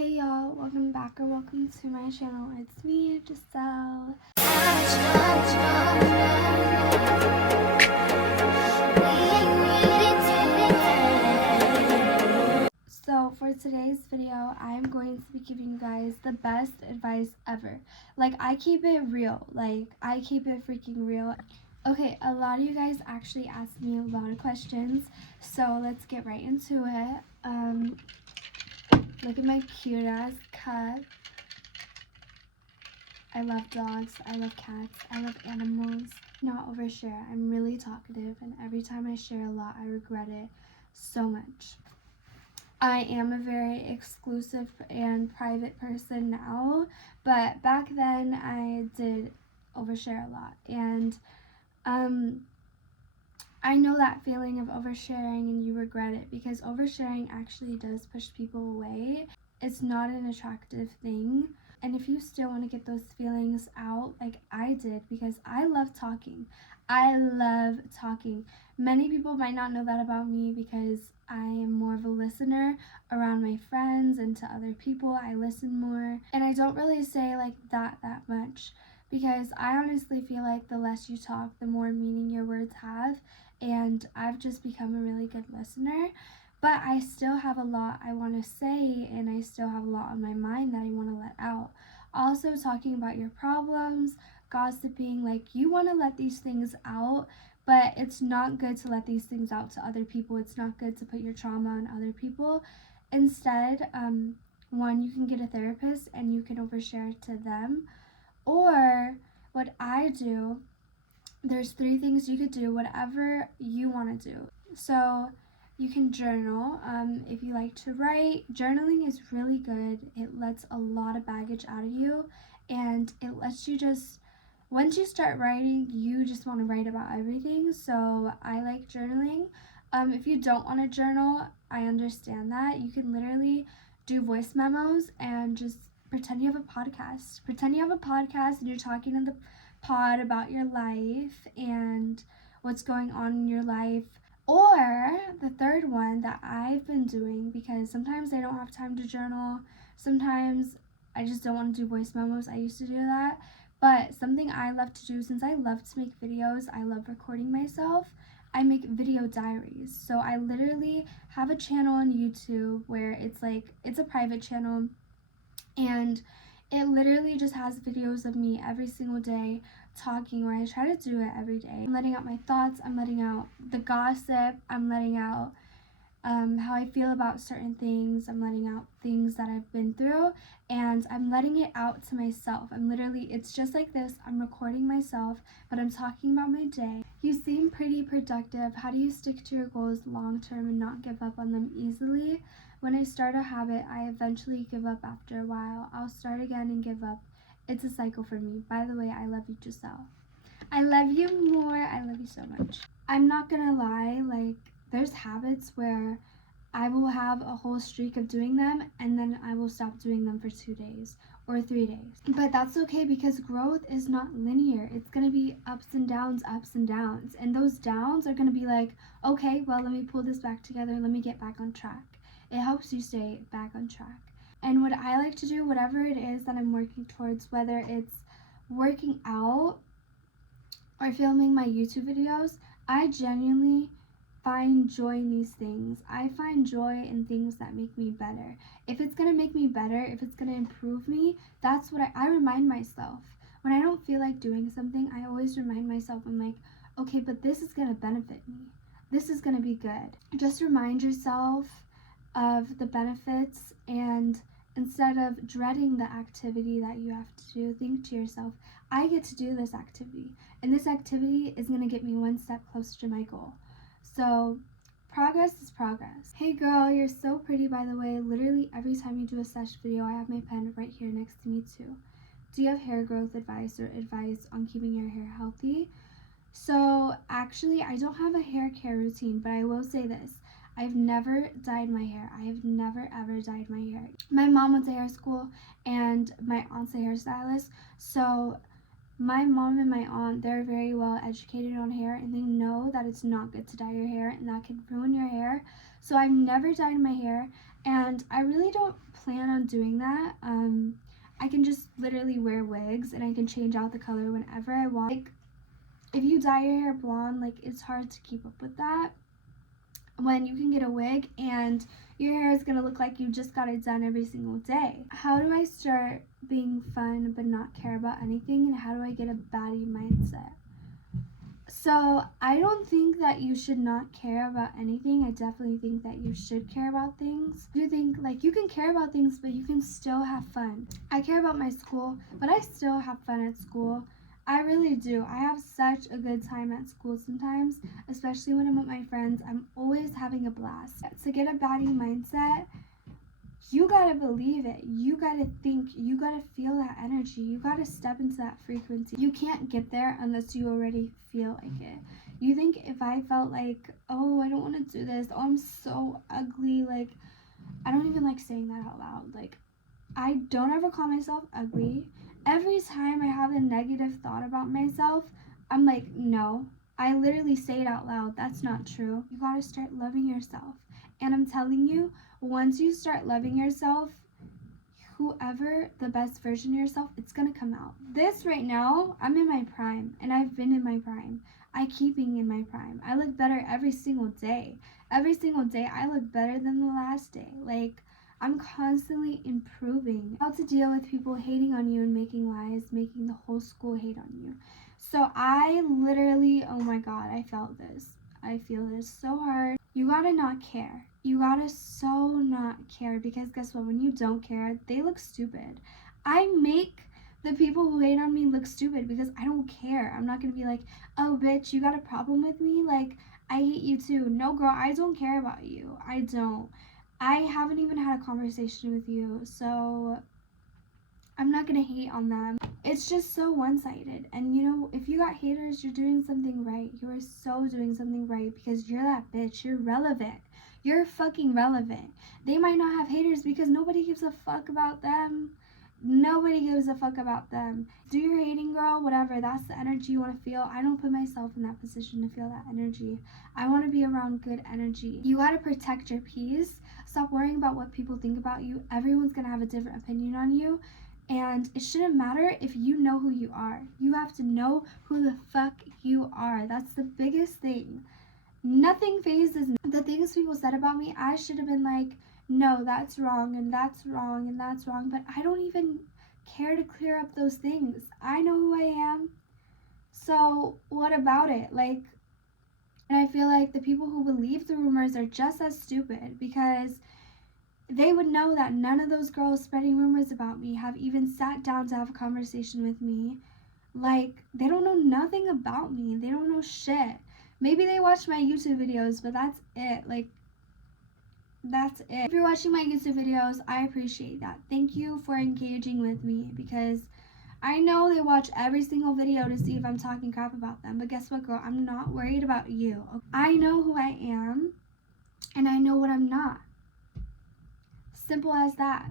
Hey y'all, welcome back or welcome to my channel. It's me, Giselle. So for today's video, I'm going to be giving you guys the best advice ever. Like, I keep it real. Like, I keep it freaking real. Okay, a lot of you guys actually asked me a lot of questions, so let's get right into it. Look at my cute ass cat. I love dogs, I love cats, I love animals. Not overshare. I'm really talkative, and every time I share a lot, I regret it so much. I am a very exclusive and private person now, but back then I did overshare a lot, and I know that feeling of oversharing and you regret it, because oversharing actually does push people away. It's not an attractive thing. And if you still want to get those feelings out like I did, because I love talking. I love talking. Many people might not know that about me because I am more of a listener around my friends and to other people. I listen more. And I don't really say like that much, because I honestly feel like the less you talk, the more meaning your words have. And I've just become a really good listener. But I still have a lot I want to say, and I still have a lot on my mind that I want to let out. Also, talking about your problems, gossiping, like, you want to let these things out, but it's not good to let these things out to other people. It's not good to put your trauma on other people. Instead, one, you can get a therapist and you can overshare to them. Or what I do, there's 3 things you could do, whatever you want to do. So you can journal. If you like to write, journaling is really good. It lets a lot of baggage out of you, and it lets you just, once you start writing, you just want to write about everything. So I like journaling. If you don't want to journal, I understand that. You can literally do voice memos and just pretend you have a podcast. Pretend you have a podcast and you're talking in the pod about your life and what's going on in your life. Or the third one that I've been doing, because sometimes I don't have time to journal, sometimes I just don't want to do voice memos. I used to do that. But something I love to do, since I love to make videos, I love recording myself, I make video diaries. So I literally have a channel on YouTube where it's a private channel, and it literally just has videos of me every single day talking, where I try to do it every day. I'm letting out my thoughts, I'm letting out the gossip, I'm letting out how I feel about certain things, I'm letting out things that I've been through, and I'm letting it out to myself. It's just like this, I'm recording myself, but I'm talking about my day. You seem pretty productive. How do you stick to your goals long term and not give up on them easily? When I start a habit, I eventually give up after a while. I'll start again and give up. It's a cycle for me. By the way, I love you, Giselle. I love you more. I love you so much. I'm not gonna lie, like, there's habits where I will have a whole streak of doing them, and then I will stop doing them for 2 days or 3 days. But that's okay, because growth is not linear. It's gonna be ups and downs, and those downs are gonna be like, okay, well, let me pull this back together, let me get back on track. It helps you stay back on track. And what I like to do, whatever it is that I'm working towards, whether it's working out or filming my YouTube videos, I genuinely find joy in these things. I find joy in things that make me better. If it's gonna make me better, if it's gonna improve me, that's what I remind myself. When I don't feel like doing something, I always remind myself, I'm like, okay, but this is gonna benefit me. This is gonna be good. Just remind yourself of the benefits, and instead of dreading the activity that you have to do, think to yourself, I get to do this activity, and this activity is going to get me one step closer to my goal. So progress is progress. Hey girl, you're so pretty, by the way. Literally every time you do a sesh video, I have my pen right here next to me too. Do you have hair growth advice or advice on keeping your hair healthy? So actually, I don't have a hair care routine, but I will say this. I've never dyed my hair. I have never ever dyed my hair. My mom went to hair school and my aunt's a hairstylist. So my mom and my aunt, they're very well educated on hair, and they know that it's not good to dye your hair and that can ruin your hair. So I've never dyed my hair, and I really don't plan on doing that. I can just literally wear wigs, and I can change out the color whenever I want. Like, if you dye your hair blonde, like, it's hard to keep up with that when you can get a wig and your hair is gonna look like you just got it done every single day. How do I start being fun but not care about anything, and how do I get a baddie mindset? So I don't think that you should not care about anything. I definitely think that you should care about things. I do think, like, you can care about things, but you can still have fun. I care about my school, but I still have fun at school. I really do. I have such a good time at school sometimes, especially when I'm with my friends. I'm always having a blast. To get a baddie mindset, you gotta believe it. You gotta think. You gotta feel that energy. You gotta step into that frequency. You can't get there unless you already feel like it. You think if I felt like, oh, I don't want to do this, oh, I'm so ugly, like, I don't even like saying that out loud. Like, I don't ever call myself ugly. Every time I have a negative thought about myself, I'm like, no. I literally say it out loud. That's not true. You gotta start loving yourself. And I'm telling you, once you start loving yourself, whoever the best version of yourself, it's gonna come out. This right now, I'm in my prime, and I've been in my prime. I keep being in my prime. I look better every single day. Every single day, I look better than the last day. Like, I'm constantly improving. How to deal with people hating on you and making lies, making the whole school hate on you. So I literally, oh my god, I felt this. I feel this so hard. You gotta not care. You gotta so not care, because guess what? When you don't care, they look stupid. I make the people who hate on me look stupid because I don't care. I'm not gonna be like, oh bitch, you got a problem with me? Like, I hate you too. No girl, I don't care about you. I don't. I haven't even had a conversation with you, so I'm not gonna hate on them. It's just so one-sided. And you know, if you got haters, you're doing something right. You are so doing something right, because you're that bitch. You're relevant. You're fucking relevant. They might not have haters because nobody gives a fuck about them. Nobody gives a fuck about them. Do your hating, girl, whatever. That's the energy you want to feel. I don't put myself in that position to feel that energy. I want to be around good energy. You got to protect your peace. Stop worrying about what people think about you. Everyone's going to have a different opinion on you. And it shouldn't matter if you know who you are. You have to know who the fuck you are. That's the biggest thing. Nothing phases me. The things people said about me, I should have been like, no, that's wrong, and that's wrong, and that's wrong. But I don't even care to clear up those things. I know who I am. So what about it? Like, and I feel like the people who believe the rumors are just as stupid, because they would know that none of those girls spreading rumors about me have even sat down to have a conversation with me. Like, they don't know nothing about me. They don't know shit. Maybe they watch my YouTube videos, but that's it. Like, that's it. If you're watching my YouTube videos, I appreciate that. Thank you for engaging with me, because I know they watch every single video to see if I'm talking crap about them. But guess what, girl? I'm not worried about you. I know who I am, and I know what I'm not. Simple as that.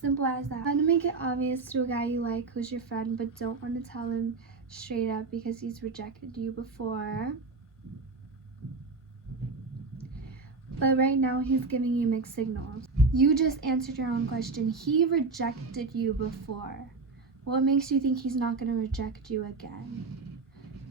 Simple as that. Trying to make it obvious to a guy you like who's your friend, but don't want to tell him straight up because he's rejected you before. But right now he's giving you mixed signals. You just answered your own question. He rejected you before. What makes you think he's not going to reject you again?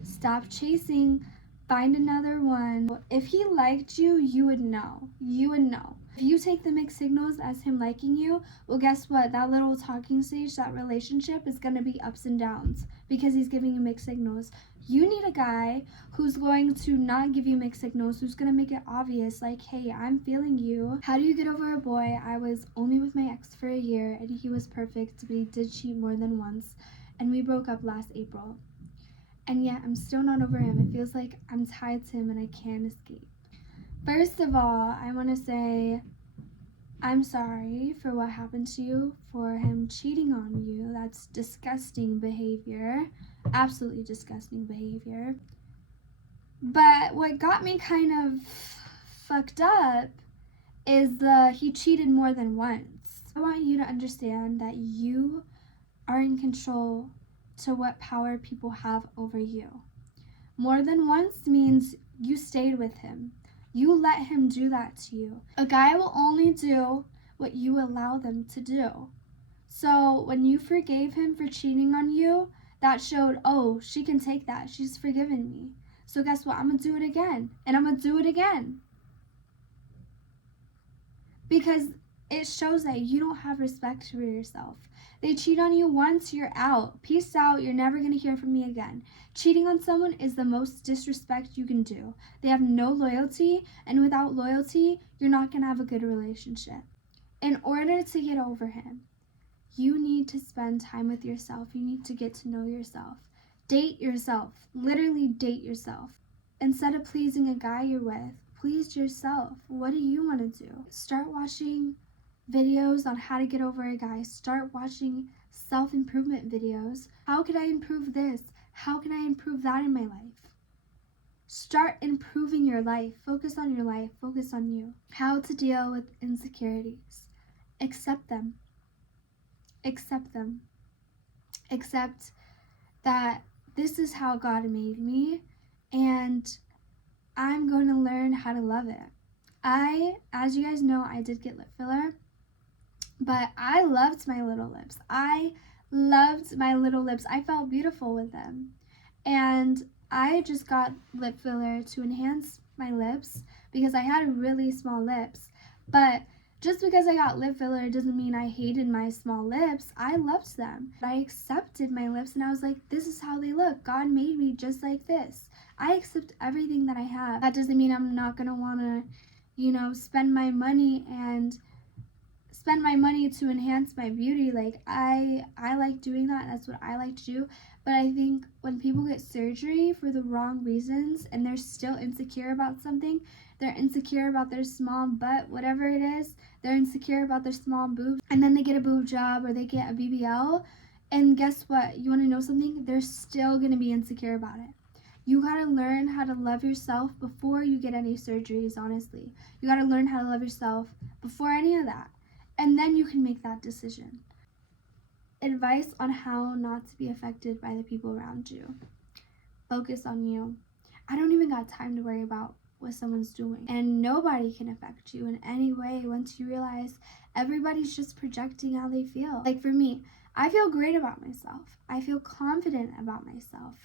Stop chasing. Find another one. If he liked you, you would know. You would know. If you take the mixed signals as him liking you, well, guess what? That little talking stage, that relationship is going to be ups and downs because he's giving you mixed signals. You need a guy who's going to not give you mixed signals, who's going to make it obvious, like, hey, I'm feeling you. How do you get over a boy? I was only with my ex for a year, and he was perfect, but he did cheat more than once, and we broke up last April. And yet, I'm still not over him. It feels like I'm tied to him and I can't escape. First of all, I want to say I'm sorry for what happened to you, for him cheating on you. That's disgusting behavior. Absolutely disgusting behavior. But what got me kind of fucked up is he cheated more than once. I want you to understand that you are in control to what power people have over you. More than once means you stayed with him. You let him do that to you. A guy will only do what you allow them to do. So when you forgave him for cheating on you, that showed, oh, she can take that. She's forgiven me. So guess what? I'm going to do it again. And I'm going to do it again. Because it shows that you don't have respect for yourself. They cheat on you once, you're out. Peace out, you're never going to hear from me again. Cheating on someone is the most disrespect you can do. They have no loyalty, and without loyalty, you're not going to have a good relationship. In order to get over him, you need to spend time with yourself. You need to get to know yourself. Date yourself. Literally date yourself. Instead of pleasing a guy you're with, please yourself. What do you want to do? Start watching videos on how to get over a guy. Start watching self-improvement videos. How can I improve this? How can I improve that in my life? Start improving your life. Focus on your life. Focus on you. How to deal with insecurities. Accept them. Accept them. Accept that this is how God made me, and I'm going to learn how to love it. As you guys know, I did get lip filler, but I loved my little lips. I felt beautiful with them. And I just got lip filler to enhance my lips because I had really small lips. But just because I got lip filler doesn't mean I hated my small lips. I loved them. I accepted my lips and I was like, this is how they look. God made me just like this. I accept everything that I have. That doesn't mean I'm not gonna wanna, spend my money to enhance my beauty. Like I like doing that. That's what I like to do. But I think when people get surgery for the wrong reasons and they're still insecure about something, they're insecure about their small butt, whatever it is, they're insecure about their small boobs, and then they get a boob job or they get a BBL, and guess what? You want to know something? They're still going to be insecure about it. You got to learn how to love yourself before you get any surgeries, honestly. You got to learn how to love yourself before any of that. And then you can make that decision. Advice on how not to be affected by the people around you. Focus on you. I don't even got time to worry about what someone's doing. And nobody can affect you in any way once you realize everybody's just projecting how they feel. Like for me, I feel great about myself. I feel confident about myself.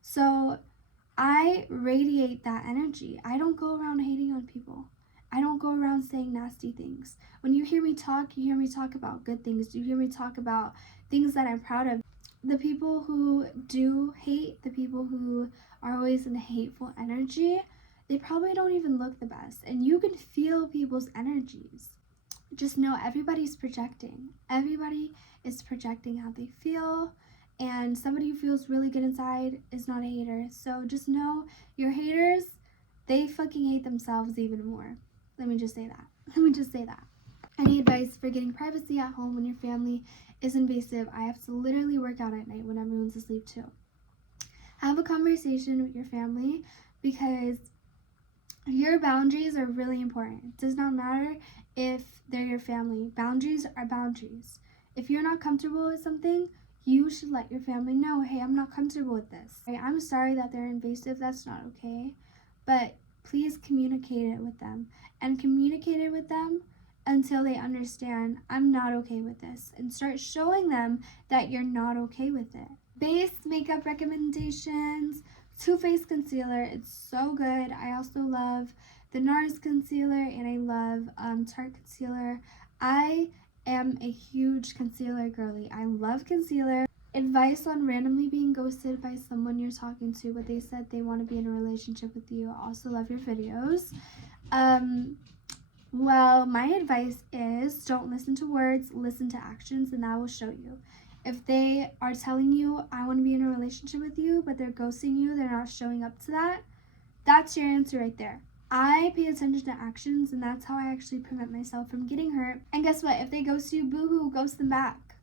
So I radiate that energy. I don't go around hating on people. I don't go around saying nasty things. When you hear me talk, you hear me talk about good things. You hear me talk about things that I'm proud of. The people who do hate, the people who are always in hateful energy, they probably don't even look the best. And you can feel people's energies. Just know everybody's projecting. Everybody is projecting how they feel. And somebody who feels really good inside is not a hater. So just know your haters, they fucking hate themselves even more. Let me just say that. Any advice for getting privacy at home when your family is invasive? I have to literally work out at night when everyone's asleep too. Have a conversation with your family because your boundaries are really important. It does not matter if they're your family. Boundaries are boundaries. If you're not comfortable with something, you should let your family know, hey, I'm not comfortable with this. I'm sorry that they're invasive. That's not okay. But please communicate it with them. And communicate it with them until they understand, I'm not okay with this. And start showing them that you're not okay with it. Base makeup recommendations. Too Faced concealer. It's so good. I also love the NARS concealer and I love Tarte concealer. I am a huge concealer girly. I love concealer. Advice on randomly being ghosted by someone you're talking to, but they said they want to be in a relationship with you. Also love your videos. Well, my advice is don't listen to words, listen to actions, and that will show you. If they are telling you, I want to be in a relationship with you, but they're ghosting you, they're not showing up to that, that's your answer right there. I pay attention to actions, and that's how I actually prevent myself from getting hurt. And guess what? If they ghost you, boo-hoo, ghost them back.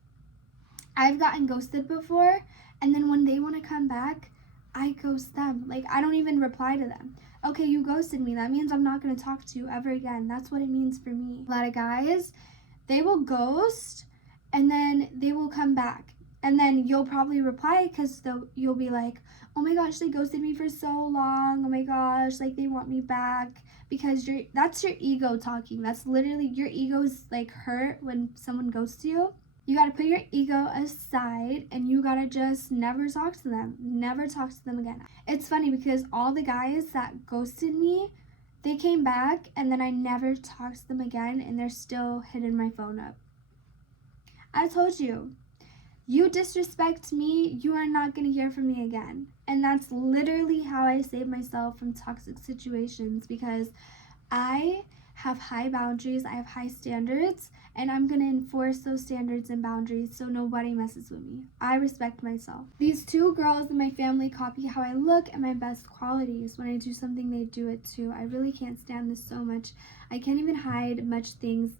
I've gotten ghosted before, and then when they want to come back, I ghost them. Like, I don't even reply to them. Okay, you ghosted me. That means I'm not going to talk to you ever again. That's what it means for me. A lot of guys, they will ghost, and then they will come back. And then you'll probably reply because you'll be like, oh my gosh, they ghosted me for so long. Oh my gosh, like they want me back. because that's your ego talking. That's literally your ego's like hurt when someone ghosts you. You gotta put your ego aside and you gotta just never talk to them. Never talk to them again. It's funny because all the guys that ghosted me, they came back and then I never talked to them again and they're still hitting my phone up. I told you, you disrespect me, you are not gonna hear from me again. And that's literally how I save myself from toxic situations, because I have high boundaries, I have high standards, and I'm gonna enforce those standards and boundaries so nobody messes with me. I respect myself. These two girls in my family copy how I look and my best qualities. When I do something, they do it too. I really can't stand this so much. I can't even hide much things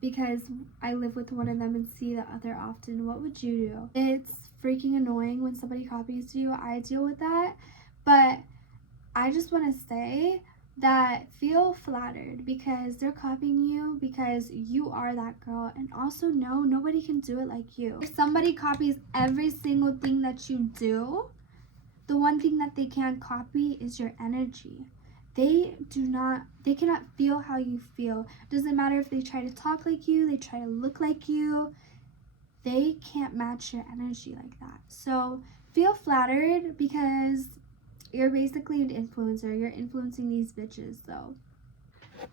because I live with one of them and see the other often. What would you do? It's freaking annoying when somebody copies you. I deal with that, but I just want to say that feel flattered because they're copying you because you are that girl, and also know nobody can do it like you. If somebody copies every single thing that you do, the one thing that they can't copy is your energy. They cannot feel how you feel. Doesn't matter if they try to talk like you, they try to look like you, they can't match your energy like that. So feel flattered because you're basically an influencer. You're influencing these bitches, though.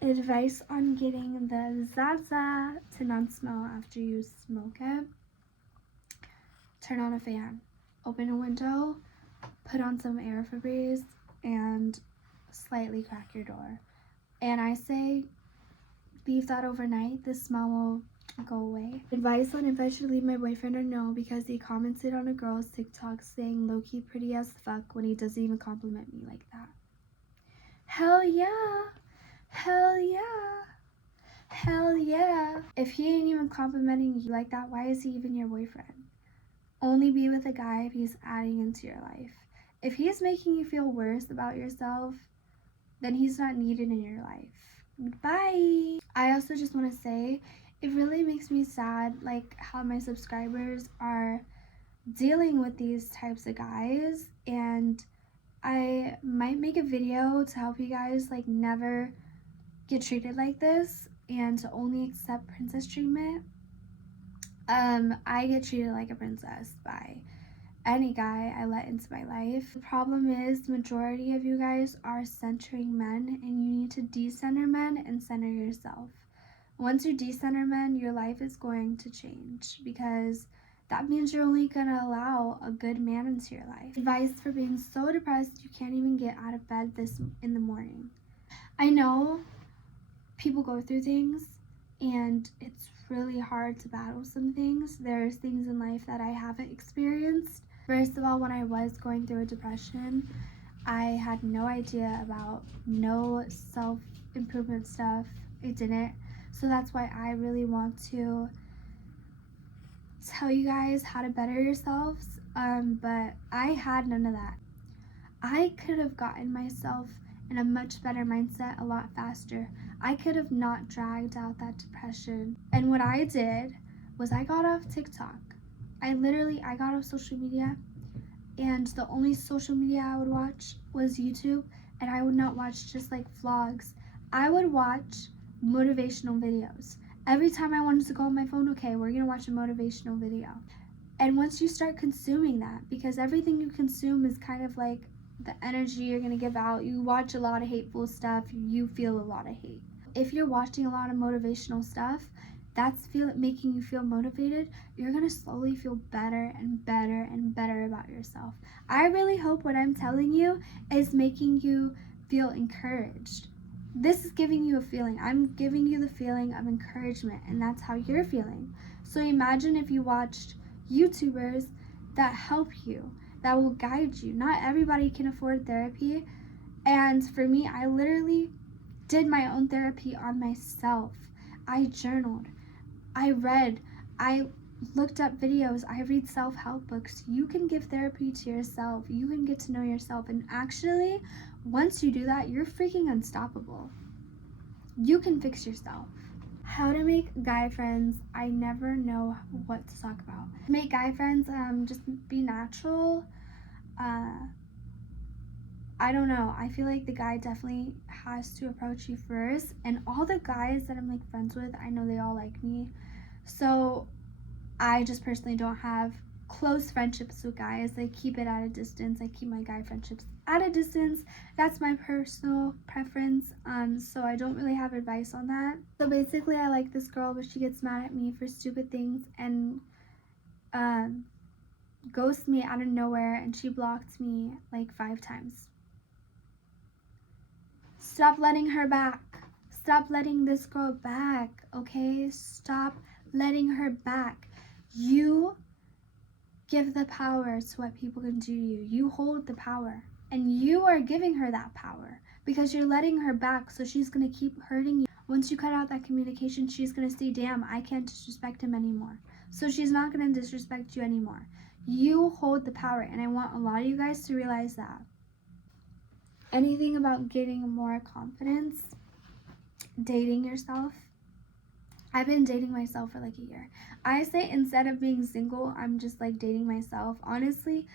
Advice on getting the Zaza to not smell after you smoke it. Turn on a fan. Open a window. Put on some air Febreze and slightly crack your door. And I say leave that overnight. The smell will go away. Advice on if I should leave my boyfriend or no, because he commented on a girl's TikTok saying low-key pretty as fuck when he doesn't even compliment me like that. Hell yeah. Hell yeah. Hell yeah. If he ain't even complimenting you like that, why is he even your boyfriend? Only be with a guy if he's adding into your life. If he's making you feel worse about yourself, then he's not needed in your life. Bye. I also just want to say, it really makes me sad, like, how my subscribers are dealing with these types of guys, and I might make a video to help you guys, like, never get treated like this and to only accept princess treatment. I get treated like a princess by any guy I let into my life. The problem is the majority of you guys are centering men, and you need to decenter men and center yourself. Once you decenter men, your life is going to change, because that means you're only going to allow a good man into your life. Advice for being so depressed you can't even get out of bed in the morning. I know people go through things and it's really hard to battle some things. There's things in life that I haven't experienced. First of all, when I was going through a depression, I had no idea about no self-improvement stuff. I didn't. So that's why I really want to tell you guys how to better yourselves. But I had none of that. I could have gotten myself in a much better mindset a lot faster. I could have not dragged out that depression. And what I did was I got off TikTok. I got off social media, and the only social media I would watch was YouTube, and I would not watch just like vlogs. I would watch motivational videos. Every time I wanted to go on my phone, okay, we're gonna watch a motivational video. And once you start consuming that, because everything you consume is kind of like the energy you're gonna give out. You watch a lot of hateful stuff, you feel a lot of hate. If you're watching a lot of motivational stuff, that's making you feel motivated, you're gonna slowly feel better and better and better about yourself. I really hope what I'm telling you is making you feel encouraged. This is giving you a feeling. I'm giving you the feeling of encouragement, and that's how you're feeling. So imagine if you watched YouTubers that help you, that will guide you. Not everybody can afford therapy, and for me, I literally did my own therapy on myself. I journaled, I read, I looked up videos, I read self-help books. You can give therapy to yourself. You can get to know yourself, and actually, once you do that, you're freaking unstoppable. You can fix yourself. How to make guy friends. I never know what to talk about. Make guy friends, just be natural. I don't know. I feel like the guy definitely has to approach you first. And all the guys that I'm like friends with, I know they all like me. So I just personally don't have close friendships with guys. I keep it at a distance. I keep my guy friendships at a distance. That's my personal preference. So I don't really have advice on that. So basically, I like this girl, but she gets mad at me for stupid things and ghosts me out of nowhere, and she blocked me like 5 times. Stop letting her back. Stop letting this girl back, okay? Stop letting her back. You give the power to what people can do to you. You hold the power. And you are giving her that power because you're letting her back, so she's going to keep hurting you. Once you cut out that communication, she's going to say, damn, I can't disrespect him anymore. So she's not going to disrespect you anymore. You hold the power, and I want a lot of you guys to realize that. Anything about getting more confidence, dating yourself. I've been dating myself for like a year. I say instead of being single, I'm just like dating myself. Honestly,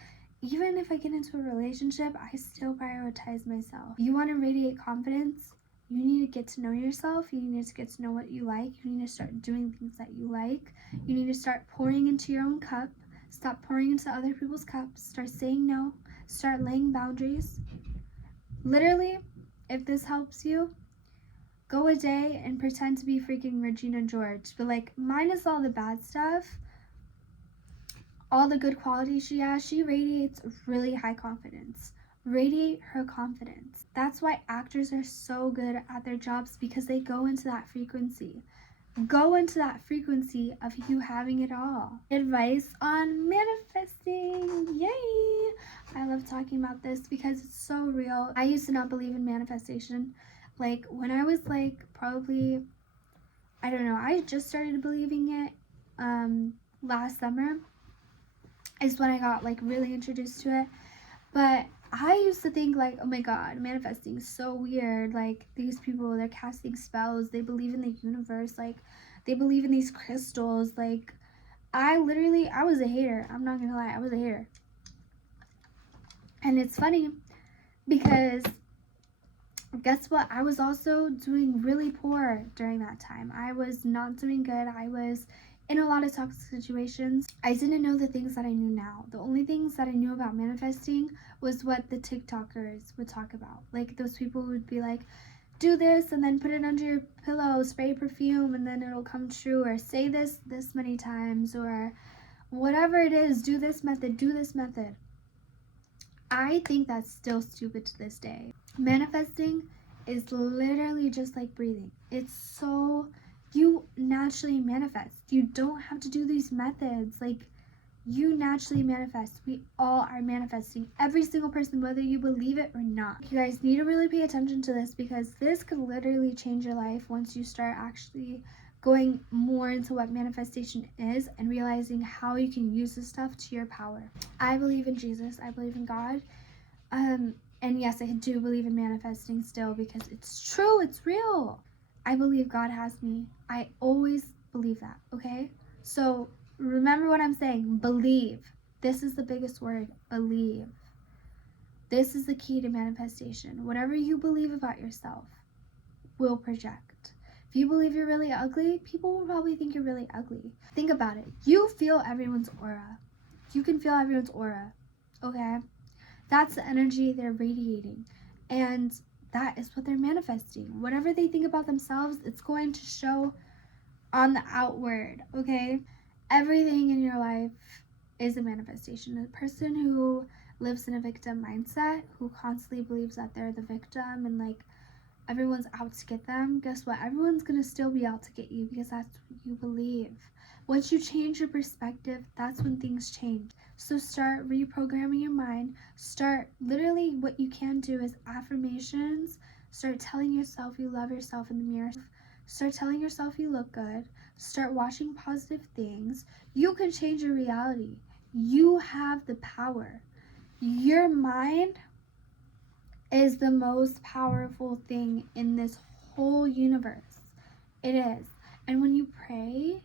even if I get into a relationship, I still prioritize myself. You want to radiate confidence? You need to get to know yourself. You need to get to know what you like. You need to start doing things that you like. You need to start pouring into your own cup. Stop pouring into other people's cups. Start saying no. Start laying boundaries. Literally, if this helps you, go a day and pretend to be freaking Regina George, but like minus all the bad stuff, all the good qualities she has. She radiates really high confidence. Radiate her confidence. That's why actors are so good at their jobs, because they go into that frequency. Go into that frequency of you having it all. Advice on manifesting. Yay! I love talking about this because it's so real. I used to not believe in manifestation. Like when I was like probably, I don't know, I just started believing it last summer is when I got like really introduced to it. But I used to think like, oh my god, manifesting is so weird. Like these people, they're casting spells. They believe in the universe. Like they believe in these crystals. Like I was a hater. I'm not gonna lie, I was a hater. And it's funny because guess what? I was also doing really poor during that time. I was not doing good. I was in a lot of toxic situations. I didn't know the things that I knew now. The only things that I knew about manifesting was what the TikTokers would talk about. Like those people would be like, do this and then put it under your pillow, spray perfume, and then it'll come true, or say this many times, or whatever it is, do this method, do this method. I think that's still stupid to this day. Manifesting is literally just like breathing. It's so, you naturally manifest. You don't have to do these methods. Like you naturally manifest. We all are manifesting. Every single person, whether you believe it or not. You guys need to really pay attention to this, because this could literally change your life once you start actually going more into what manifestation is and realizing how you can use this stuff to your power. I believe in Jesus. I believe in God. And yes, I do believe in manifesting still, because it's true, it's real. I believe God has me. I always believe that, okay? So remember what I'm saying. Believe. This is the biggest word. Believe. This is the key to manifestation. Whatever you believe about yourself will project. If you believe you're really ugly, people will probably think you're really ugly. Think about it. You feel everyone's aura. You can feel everyone's aura, okay? That's the energy they're radiating, and that is what they're manifesting. Whatever they think about themselves, it's going to show on the outward, okay? Everything in your life is a manifestation. A person who lives in a victim mindset, who constantly believes that they're the victim and like everyone's out to get them, guess what? Everyone's gonna still be out to get you, because that's what you believe. Once you change your perspective, that's when things change. So start reprogramming your mind. Start, literally what you can do is affirmations. Start telling yourself you love yourself in the mirror. Start telling yourself you look good. Start watching positive things. You can change your reality. You have the power. Your mind is the most powerful thing in this whole universe. It is. And when you pray,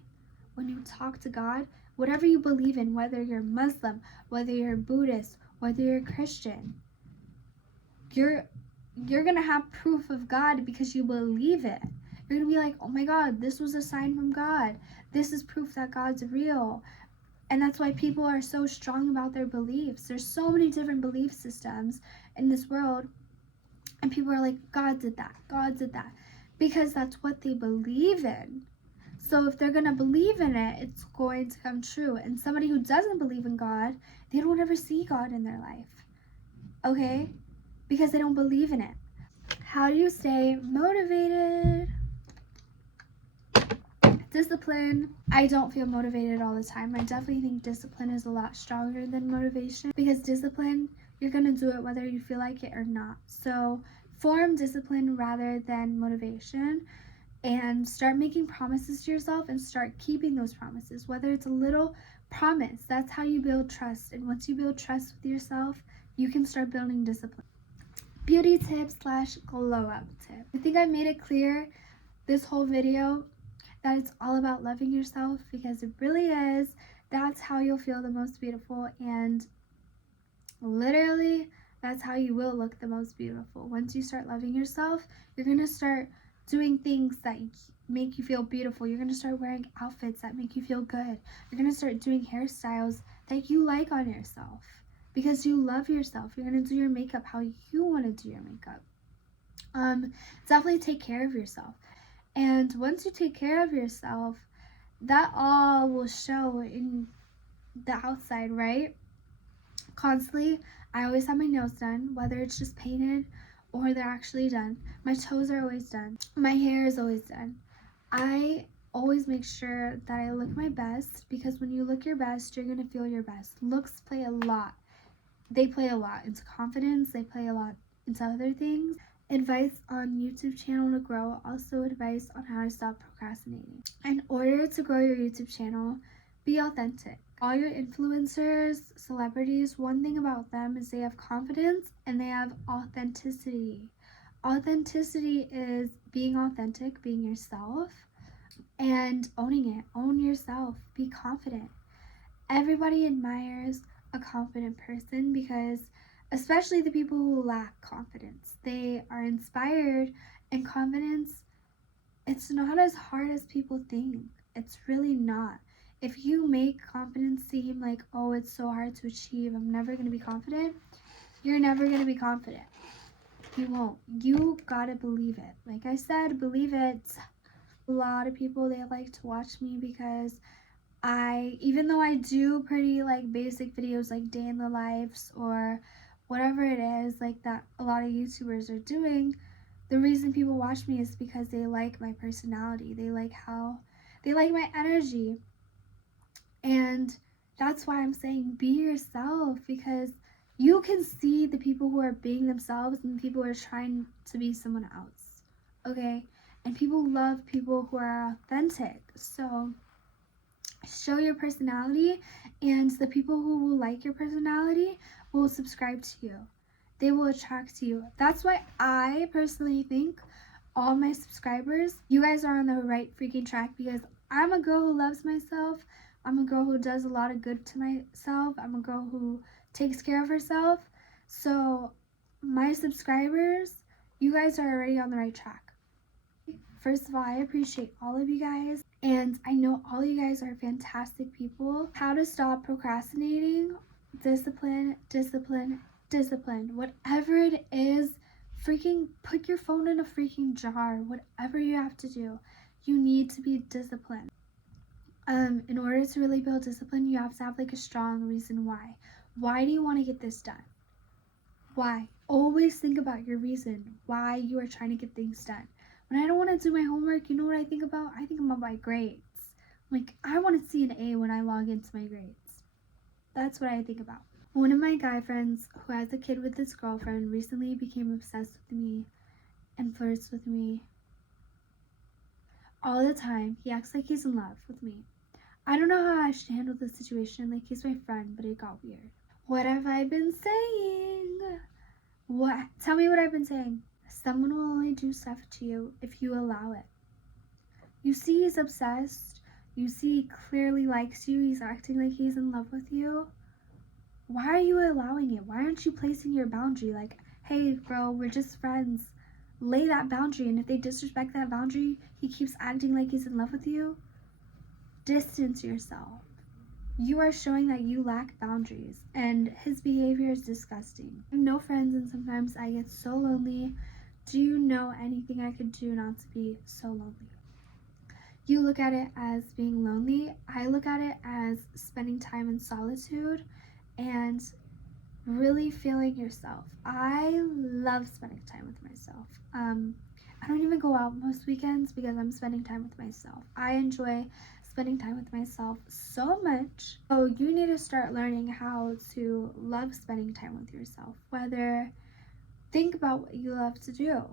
when you talk to God, whatever you believe in, whether you're Muslim, whether you're Buddhist, whether you're Christian, you're gonna have proof of God because you believe it. You're gonna be like, oh my God, this was a sign from God. This is proof that God's real. And that's why people are so strong about their beliefs. There's so many different belief systems in this world. And people are like, God did that. God did that. Because that's what they believe in. So if they're going to believe in it, it's going to come true. And somebody who doesn't believe in God, they don't ever see God in their life. Okay? Because they don't believe in it. How do you stay motivated? Discipline. I don't feel motivated all the time. I definitely think discipline is a lot stronger than motivation, because discipline, you're going to do it whether you feel like it or not. So form discipline rather than motivation, and start making promises to yourself and start keeping those promises, whether it's a little promise. That's how you build trust. And once you build trust with yourself, you can start building discipline. Beauty tip / glow up tip. I think I made it clear this whole video that it's all about loving yourself, because it really is. That's how you'll feel the most beautiful, and literally that's how you will look the most beautiful. Once you start loving yourself, you're going to start doing things that make you feel beautiful. You're going to start wearing outfits that make you feel good. You're going to start doing hairstyles that you like on yourself because you love yourself. You're going to do your makeup how you want to do your makeup. Definitely take care of yourself. And once you take care of yourself, that all will show in the outside, right? Constantly, I always have my nails done, whether it's just painted or they're actually done. My toes are always done. My hair is always done. I always make sure that I look my best, because when you look your best, you're going to feel your best. Looks play a lot. They play a lot into confidence. They play a lot into other things. Advice on YouTube channel to grow, also advice on how to stop procrastinating. In order to grow your YouTube channel, be authentic. All your influencers, celebrities, one thing about them is they have confidence and they have authenticity. Authenticity is being authentic, being yourself, and owning it. Own yourself. Be confident. Everybody admires a confident person, because especially the people who lack confidence, they are inspired. And confidence, it's not as hard as people think. It's really not. If you make confidence seem like, oh, it's so hard to achieve, I'm never going to be confident, you're never going to be confident. You won't. You gotta believe it. Like I said, believe it. A lot of people, they like to watch me because even though I do pretty like basic videos like day in the lives or whatever it is like that a lot of YouTubers are doing, the reason people watch me is because they like my personality. They like my energy. And that's why I'm saying be yourself, because you can see the people who are being themselves and the people who are trying to be someone else. Okay? And people love people who are authentic. So show your personality, and the people who will like your personality will subscribe to you. They will attract to you. That's why I personally think all my subscribers, you guys are on the right freaking track, because I'm a girl who loves myself. I'm a girl who does a lot of good to myself. I'm a girl who takes care of herself. So my subscribers, you guys are already on the right track. First of all, I appreciate all of you guys, and I know all you guys are fantastic people. How to stop procrastinating? Discipline, discipline, discipline. Whatever it is, freaking put your phone in a freaking jar. Whatever you have to do, you need to be disciplined. In order to really build discipline, you have to have like a strong reason why. Why do you want to get this done? Why? Always think about your reason why you are trying to get things done. When I don't want to do my homework, you know what I think about? I think about my grades. Like, I want to see an A when I log into my grades. That's what I think about. One of my guy friends who has a kid with his girlfriend recently became obsessed with me and flirts with me all the time. He acts like he's in love with me. I don't know how I should handle this situation. Like, he's my friend, but it got weird. What have I been saying? What? Tell me what I've been saying. Someone will only do stuff to you if you allow it. You see he's obsessed. You see he clearly likes you. He's acting like he's in love with you. Why are you allowing it? Why aren't you placing your boundary? Like, hey bro, we're just friends. Lay that boundary, and if they disrespect that boundary, he keeps acting like he's in love with you, distance yourself. You are showing that you lack boundaries, and his behavior is disgusting. I have no friends, and sometimes I get so lonely. Do you know anything I could do not to be so lonely? You look at it as being lonely. I look at it as spending time in solitude and really feeling yourself. I love spending time with myself. I don't even go out most weekends because I'm spending time with myself. I enjoy spending time with myself so much. So you need to start learning how to love spending time with yourself. Think about what you love to do.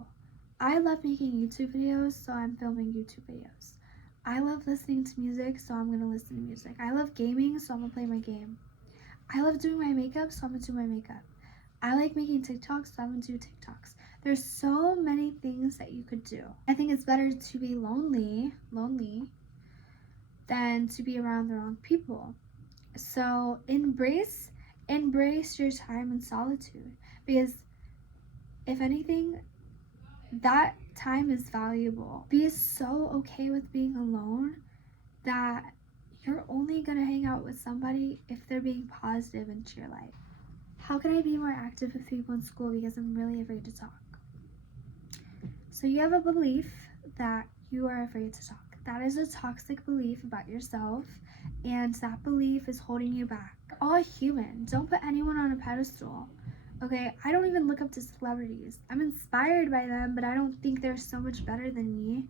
I love making YouTube videos, so I'm filming YouTube videos. I love listening to music, so I'm gonna listen to music. I love gaming, so I'm gonna play my game. I love doing my makeup, so I'm gonna do my makeup. I like making TikToks, so I'm gonna do TikToks. There's so many things that you could do. I think it's better to be lonely than to be around the wrong people. So embrace your time in solitude, because if anything, that time is valuable. Be so okay with being alone that you're only gonna hang out with somebody if they're being positive into your life. How can I be more active with people in school because I'm really afraid to talk? So you have a belief that you are afraid to talk. That is a toxic belief about yourself, and that belief is holding you back. We're all human. Don't put anyone on a pedestal. Okay, I don't even look up to celebrities. I'm inspired by them, but I don't think they're so much better than me.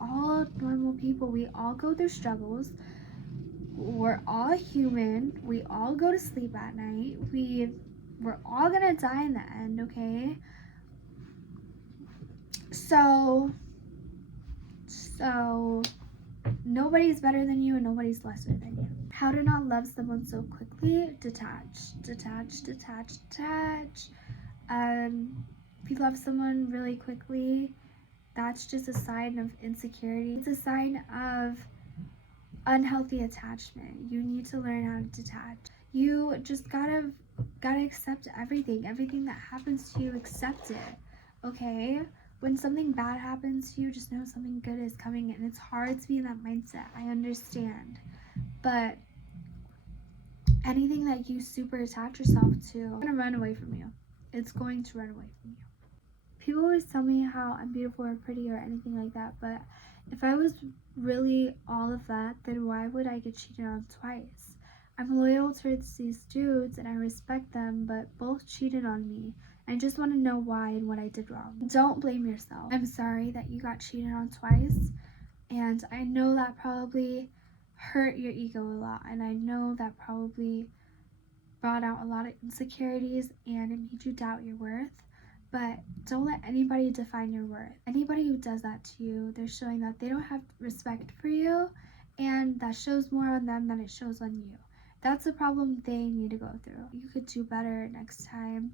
All normal people, we all go through struggles. We're all human. We all go to sleep at night. We're all gonna die in the end, okay? So nobody's better than you and nobody's lesser than you. How to not love someone so quickly? Detach. If you love someone really quickly, that's just a sign of insecurity. It's a sign of unhealthy attachment. You need to learn how to detach. You just gotta accept everything that happens to you. Accept it, okay? When something bad happens to you, just know something good is coming, and it's hard to be in that mindset. I understand, but anything that you super attach yourself to, it's gonna run away from you. It's going to run away from you. People always tell me how I'm beautiful or pretty or anything like that, but if I was really all of that, then why would I get cheated on twice? I'm loyal towards these dudes and I respect them, but both cheated on me. I just want to know why and what I did wrong. Don't blame yourself. I'm sorry that you got cheated on twice, and I know that probably hurt your ego a lot, and I know that probably brought out a lot of insecurities and it made you doubt your worth. But don't let anybody define your worth. Anybody who does that to you, they're showing that they don't have respect for you, and that shows more on them than it shows on you. That's a problem they need to go through. You could do better next time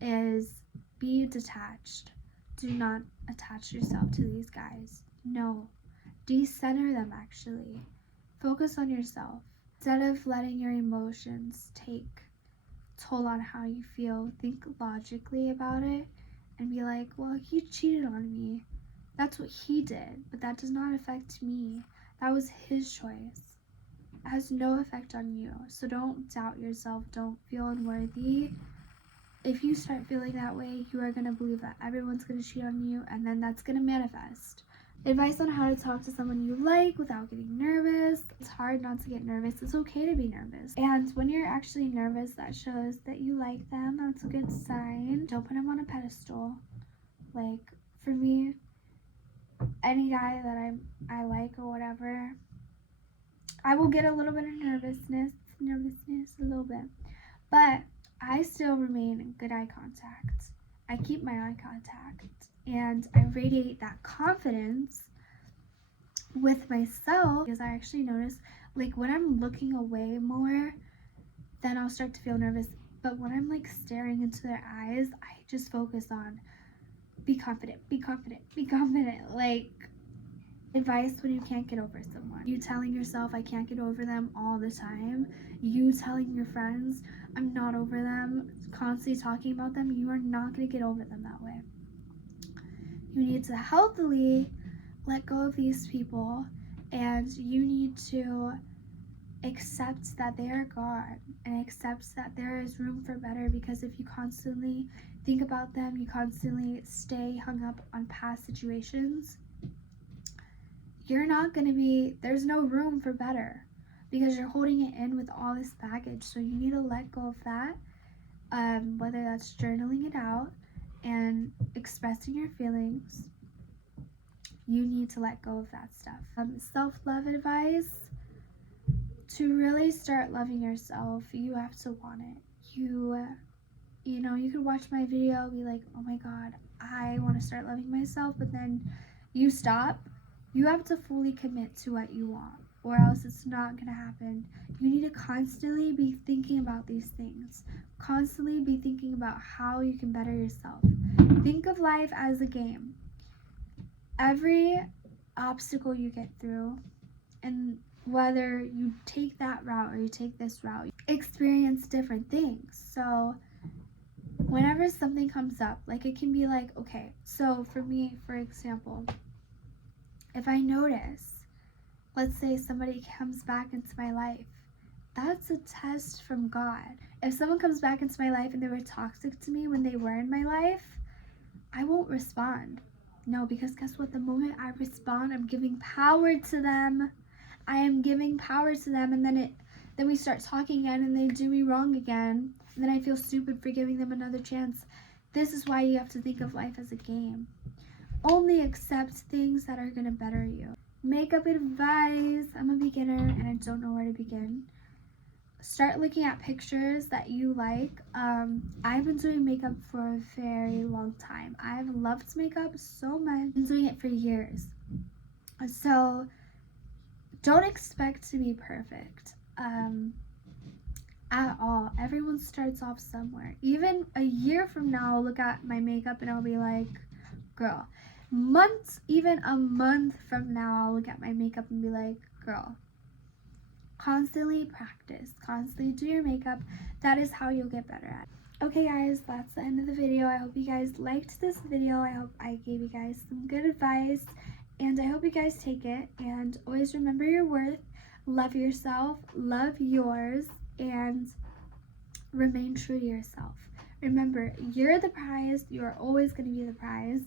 is be detached. Do not attach yourself to these guys. No. Decenter them, actually. Focus on yourself. Instead of letting your emotions take toll on how you feel, think logically about it and be like, well, he cheated on me. That's what he did, but that does not affect me. That was his choice. It has no effect on you. So don't doubt yourself. Don't feel unworthy. If you start feeling that way, you are going to believe that everyone's going to cheat on you, and then that's going to manifest. Advice on how to talk to someone you like without getting nervous. It's hard not to get nervous. It's okay to be nervous. And when you're actually nervous, that shows that you like them. That's a good sign. Don't put them on a pedestal. Like, for me, any guy that I like or whatever, I will get a little bit of nervousness a little bit. But I still remain in good eye contact. I keep my eye contact. And I radiate that confidence with myself, because I actually notice, like, when I'm looking away more, then I'll start to feel nervous. But when I'm like staring into their eyes, I just focus on be confident. Like, Advice when you can't get over someone. You telling yourself, I can't get over them all the time. You telling your friends, I'm not over them, constantly talking about them. You are not going to get over them that way. You need to healthily let go of these people, and you need to accept that they are gone and accept that there is room for better, because if you constantly think about them, you constantly stay hung up on past situations, you're not going to be, there's no room for better because you're holding it in with all this baggage. So you need to let go of that, whether that's journaling it out and expressing your feelings. You need to let go of that stuff. Self-love advice: to really start loving yourself, you have to want it. You know, you could watch my video, be like, oh my god, I want to start loving myself, but then you stop. You have to fully commit to what you want, or else it's not going to happen. You need to constantly be thinking about these things, constantly be thinking about how you can better yourself. Think of life as a game. Every obstacle you get through, and whether you take that route or you take this route, experience different things. So whenever something comes up, like it can be like, okay, so for me, for example, if I notice, let's say somebody comes back into my life, that's a test from God. If someone comes back into my life and they were toxic to me when they were in my life, I won't respond. No, because guess what? The moment I respond, I'm giving power to them. I am giving power to them, and then we start talking again and they do me wrong again. And then I feel stupid for giving them another chance. This is why you have to think of life as a game. Only accept things that are going to better you. Makeup advice: I'm a beginner and I don't know where to begin. Start looking at pictures that you like. I've been doing makeup for a very long time. I've loved makeup so much. I've been doing it for years. So don't expect to be perfect at all. Everyone starts off somewhere. Even a year from now, I'll look at my makeup and I'll be like, girl. Even a month from now, I'll look at my makeup and be like, girl. Constantly practice, constantly do your makeup. That is how you'll get better at it. Okay guys, that's the end of the video. I hope you guys liked this video. I hope I gave you guys some good advice, and I hope you guys take it. And always remember your worth, love yourself, love yours, and remain true to yourself. Remember, you're the prize. You're always going to be the prize,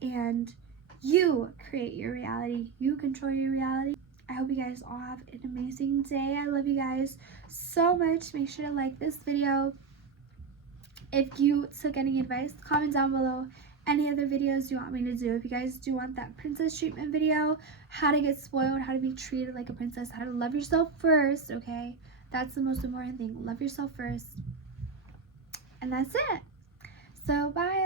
and you create your reality. You control your reality. I hope you guys all have an amazing day. I love you guys so much. Make sure to like this video. If you took any advice, comment down below any other videos you want me to do. If you guys do want that princess treatment video, how to get spoiled, how to be treated like a princess, how to love yourself first, okay? That's the most important thing. Love yourself first. And that's it. So bye.